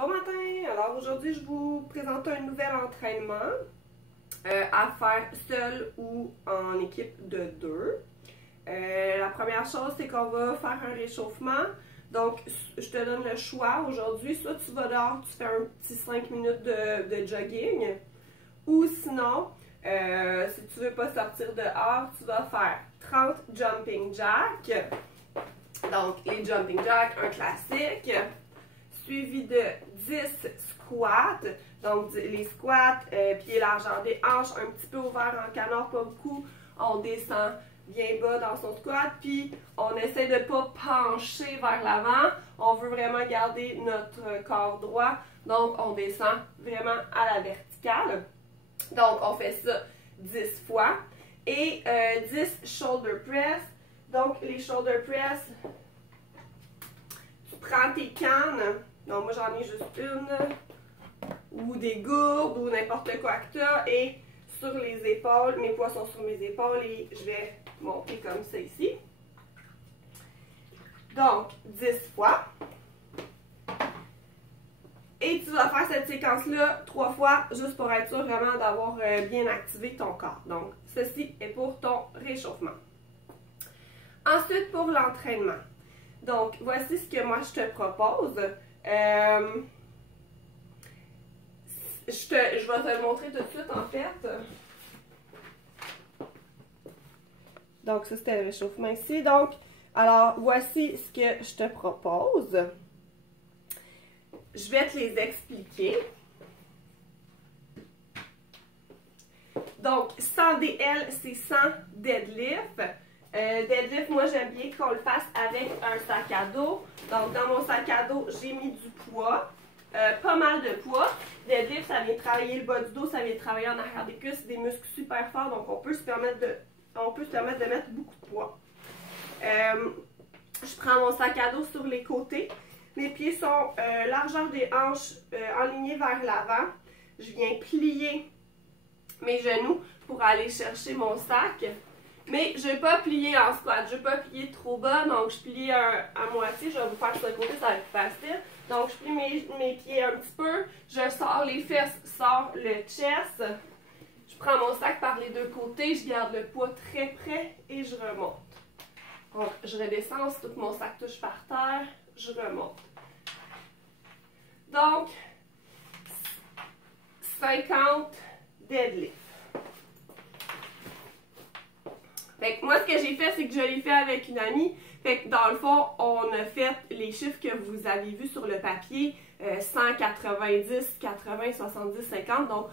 Bon matin! Alors aujourd'hui, je vous présente un nouvel entraînement à faire seul ou en équipe de deux. La première chose, c'est qu'on va faire un réchauffement. Donc, je te donne le choix aujourd'hui. Soit tu vas dehors, tu fais un petit 5 minutes de jogging. Ou sinon, si tu ne veux pas sortir dehors, tu vas faire 30 jumping jacks. Donc, les jumping jacks, un classique. Suivi de 10 squats. Donc, les squats, pieds largeur des hanches, un petit peu ouvert en canard, pas beaucoup. On descend bien bas dans son squat, puis on essaie de ne pas pencher vers l'avant. On veut vraiment garder notre corps droit. Donc, on descend vraiment à la verticale. Donc, on fait ça 10 fois. Et 10 shoulder press. Donc, les shoulder press, tu prends tes cannes. Donc, moi, j'en ai juste une. Ou des gourdes, ou n'importe quoi que tu as. Et sur les épaules, mes poids sont sur mes épaules et je vais monter comme ça ici. Donc, 10 fois. Et tu vas faire cette séquence-là 3 fois, juste pour être sûr vraiment d'avoir bien activé ton corps. Donc, ceci est pour ton réchauffement. Ensuite, pour l'entraînement. Donc, voici ce que moi je te propose. Je vais te le montrer tout de suite, en fait. Donc, ça, c'était le réchauffement ici. Donc, alors, voici ce que je te propose. Je vais te les expliquer. Donc, 100 DL, c'est 100 deadlift. Deadlift, moi, j'aime bien qu'on le fasse avec un sac à dos. Donc, dans mon sac à dos, j'ai mis du poids. Pas mal de poids. Deadlift, ça vient travailler le bas du dos, ça vient travailler en arrière des cuisses, des muscles super forts. Donc, on peut se permettre de mettre beaucoup de poids. Je prends mon sac à dos sur les côtés. Mes pieds sont largeur des hanches alignés vers l'avant. Je viens plier mes genoux pour aller chercher mon sac. Mais je ne vais pas plier en squat. Je ne vais pas plier trop bas. Donc, je plie à moitié. Je vais vous faire sur le côté, ça va être facile. Donc, je plie mes pieds un petit peu. Je sors les fesses, sors le chest. Je prends mon sac par les deux côtés. Je garde le poids très près et je remonte. Donc, je redescends. Si tout mon sac touche par terre, je remonte. Donc, 50 deadlifts. Fait que moi, ce que j'ai fait, c'est que je l'ai fait avec une amie. Fait que dans le fond, on a fait les chiffres que vous avez vus sur le papier. 100, 90, 80, 70, 50. Donc,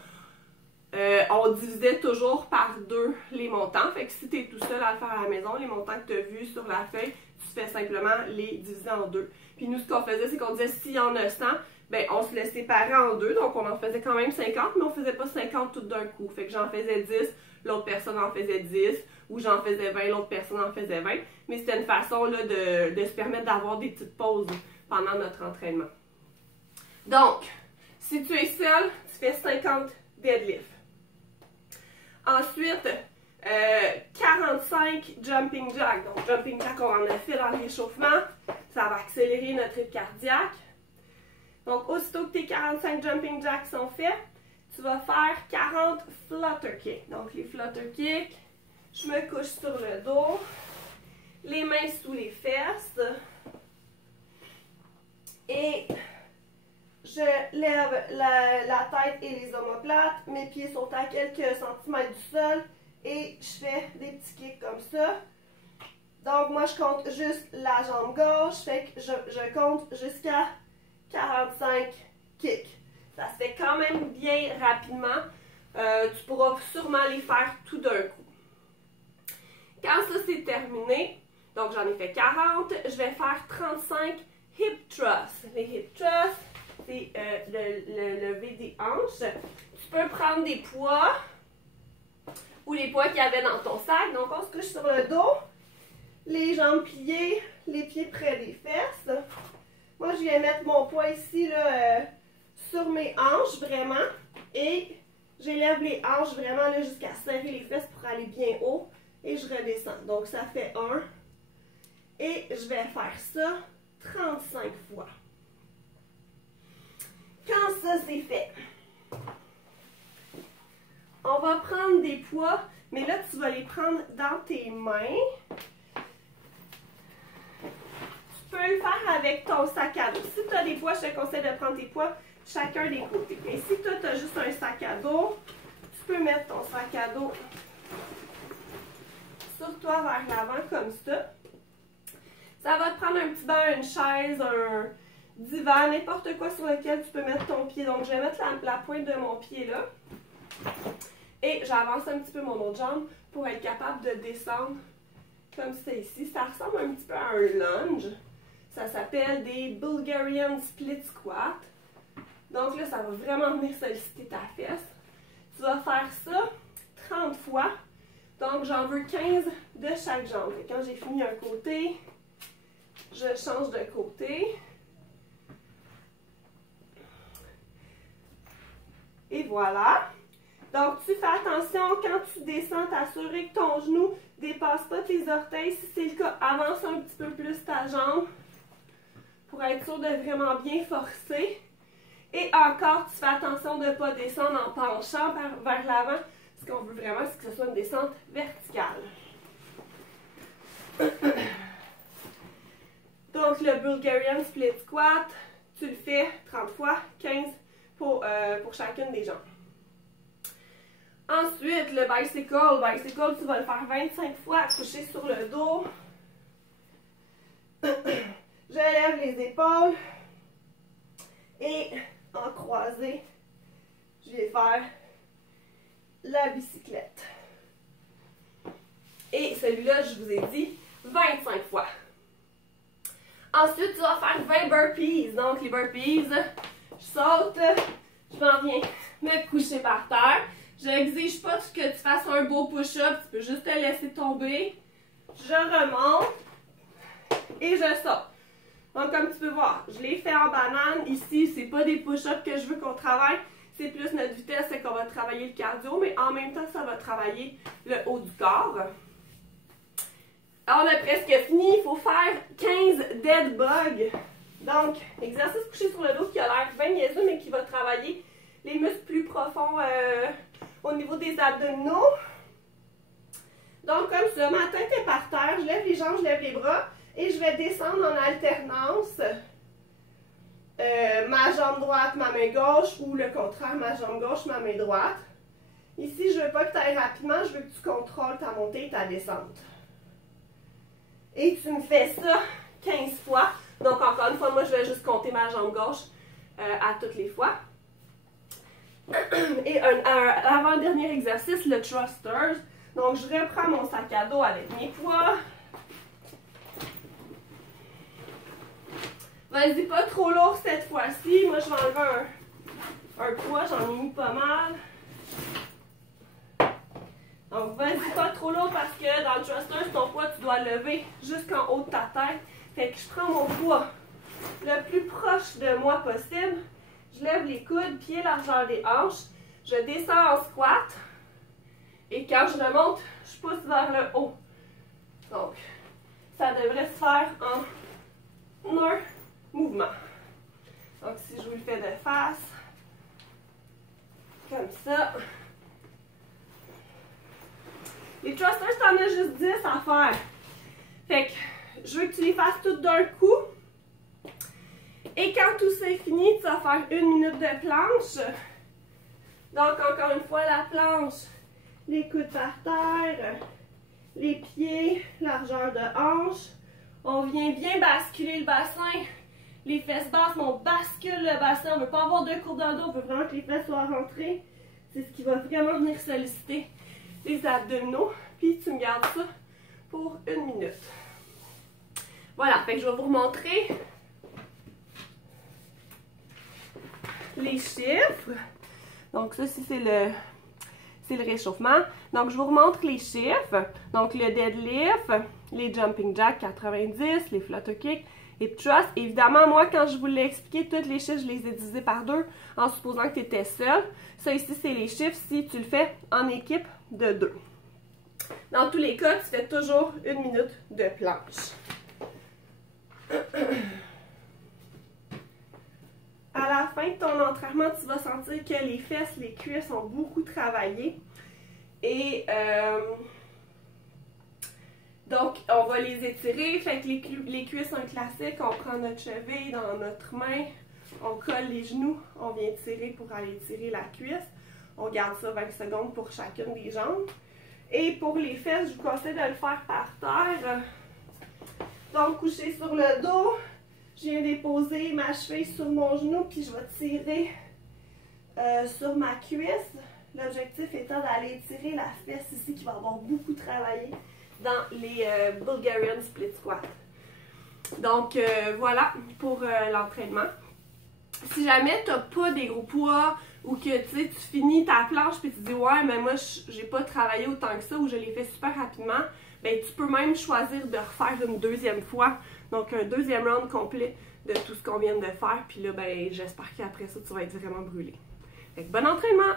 on divisait toujours par 2 les montants. Fait que si tu es tout seul à le faire à la maison, les montants que tu as vus sur la feuille, tu fais simplement les diviser en 2. Puis nous, ce qu'on faisait, c'est qu'on disait s'il y en a 100, ben, on se les séparait en 2. Donc, on en faisait quand même 50, mais on faisait pas 50 tout d'un coup. Fait que j'en faisais 10, l'autre personne en faisait 10. Ou j'en faisais 20, l'autre personne en faisait 20. Mais c'était une façon là, de se permettre d'avoir des petites pauses pendant notre entraînement. Donc, si tu es seul, tu fais 50 deadlifts. Ensuite, 45 jumping jacks. Donc, jumping jack, on en a fait dans le réchauffement. Ça va accélérer notre rythme cardiaque. Donc, aussitôt que tes 45 jumping jacks sont faits, tu vas faire 40 flutter kicks. Donc, les flutter kicks, je me couche sur le dos, les mains sous les fesses et je lève la tête et les omoplates. Mes pieds sont à quelques centimètres du sol et je fais des petits kicks comme ça. Donc, moi, je compte juste la jambe gauche, fait que je compte jusqu'à 45 kicks. Ça se fait quand même bien rapidement. Tu pourras sûrement les faire tout d'un coup. Quand ça c'est terminé, donc j'en ai fait 40, je vais faire 35 hip thrusts. Les hip thrusts, c'est le lever des hanches. Tu peux prendre des poids ou les poids qu'il y avait dans ton sac. Donc on se couche sur le dos, les jambes pliées, les pieds près des fesses. Moi je viens mettre mon poids ici là, sur mes hanches vraiment et j'élève les hanches vraiment jusqu'à serrer les fesses pour aller bien haut. Et je redescends. Donc, ça fait 1. Et je vais faire ça 35 fois. poids, mais là, tu vas les prendre dans tes mains. Tu peux le faire avec ton sac à dos. Si tu as des poids, je te conseille de prendre tes poids chacun des côtés. Et si toi, tu as juste un sac à dos, tu peux mettre ton sac à dos sur toi vers l'avant comme ça. Ça va te prendre un petit banc, une chaise, un divan, n'importe quoi sur lequel tu peux mettre ton pied. Donc, je vais mettre la pointe de mon pied là. Et j'avance un petit peu mon autre jambe pour être capable de descendre comme ça ici. Ça ressemble un petit peu à un lunge. Ça s'appelle des Bulgarian Split Squat. Donc là, ça va vraiment venir solliciter ta fesse. Tu vas faire ça 30 fois. Donc, j'en veux 15 de chaque jambe. Et quand j'ai fini un côté, je change de côté. Et voilà. Donc, tu fais attention quand tu descends, t'assurer que ton genou ne dépasse pas tes orteils. Si c'est le cas, avance un petit peu plus ta jambe pour être sûr de vraiment bien forcer. Et encore, tu fais attention de ne pas descendre en penchant vers l'avant. Ce qu'on veut vraiment, c'est que ce soit une descente verticale. Donc, le Bulgarian Split Squat, tu le fais 30 fois, 15 pour chacune des jambes. Ensuite, le bicycle. Bicycle, tu vas le faire 25 fois couché sur le dos. Je lève les épaules. Et en croisé, je vais faire la bicyclette. Et celui-là, je vous ai dit 25 fois. Ensuite, tu vas faire 20 burpees. Donc, les burpees, je saute, je m'en viens me coucher par terre. Je n'exige pas que tu fasses un beau push-up, tu peux juste te laisser tomber. Je remonte et je saute. Donc, comme tu peux voir, je l'ai fait en banane. Ici, c'est pas des push-ups que je veux qu'on travaille. C'est plus notre vitesse, c'est qu'on va travailler le cardio, mais en même temps, ça va travailler le haut du corps. Alors, on a presque fini. Il faut faire 15 dead bugs. Donc, exercice couché sur le dos qui a l'air bien niaiseux, mais qui va travailler les muscles plus profonds au niveau des abdominaux. Donc, comme ça, ma tête est par terre. Je lève les jambes, je lève les bras. Et je vais descendre en alternance. Ma jambe droite, ma main gauche, ou le contraire, ma jambe gauche, ma main droite. Ici, je ne veux pas que tu ailles rapidement, je veux que tu contrôles ta montée et ta descente. Et tu me fais ça 15 fois. Donc, encore une fois, moi, je vais juste compter ma jambe gauche à toutes les fois. Et avant-dernier exercice, le thrusters. Donc, je reprends mon sac à dos avec mes poids. Vas-y, pas trop lourd cette fois-ci. Moi, je vais enlever un poids. J'en ai mis pas mal. Donc, vas-y, pas trop lourd parce que dans le thruster, ton poids, tu dois le lever jusqu'en haut de ta tête. Fait que je prends mon poids le plus proche de moi possible. Je lève les coudes, pieds, largeur des hanches. Je descends en squat. Et quand je remonte, je pousse vers le haut. Donc, ça devrait se faire en un mouvement. Donc, si je vous le fais de face, comme ça. Les thrusters, t'en as juste 10 à faire. Fait que, je veux que tu les fasses toutes d'un coup. Et quand tout c'est fini, tu vas faire 1 minute de planche. Donc, encore une fois, la planche, les coudes par terre, les pieds, largeur de hanche. On vient bien basculer le bassin. Les fesses basses, mais on bascule le bassin. On ne veut pas avoir de courbe dans le dos. On veut vraiment que les fesses soient rentrées. C'est ce qui va vraiment venir solliciter les abdominaux. Puis tu me gardes ça pour 1 minute. Voilà, fait que je vais vous remontrer les chiffres. Donc ça, ici, c'est le réchauffement. Donc, je vous remontre les chiffres. Donc, le deadlift, les jumping jacks 90, les flutter kicks, les thrusts. Évidemment, moi, quand je vous l'ai expliqué, tous les chiffres, je les ai divisés par 2 en supposant que tu étais seul. Ça, ici, c'est les chiffres si tu le fais en équipe de 2. Dans tous les cas, tu fais toujours 1 minute de planche. À la fin de ton entraînement, tu vas sentir que les fesses, les cuisses ont beaucoup travaillé. Et donc, on va les étirer. Fait que les cuisses, un classique, on prend notre cheville dans notre main, on colle les genoux, on vient tirer pour aller tirer la cuisse. On garde ça 20 secondes pour chacune des jambes. Et pour les fesses, je vous conseille de le faire par terre. Donc, couché sur le dos, je viens déposer ma cheville sur mon genou, puis je vais tirer sur ma cuisse. L'objectif étant d'aller tirer la fesse ici, qui va avoir beaucoup travaillé dans les Bulgarian Split Squat. Donc, voilà pour l'entraînement. Si jamais tu n'as pas des gros poids ou que tu finis ta planche puis tu dis « Ouais, mais moi, j'ai pas travaillé autant que ça » ou « Je l'ai fait super rapidement », ben tu peux même choisir de refaire une deuxième fois. Donc, un deuxième round complet de tout ce qu'on vient de faire. Puis là, ben j'espère qu'après ça, tu vas être vraiment brûlé. Fait que bon entraînement!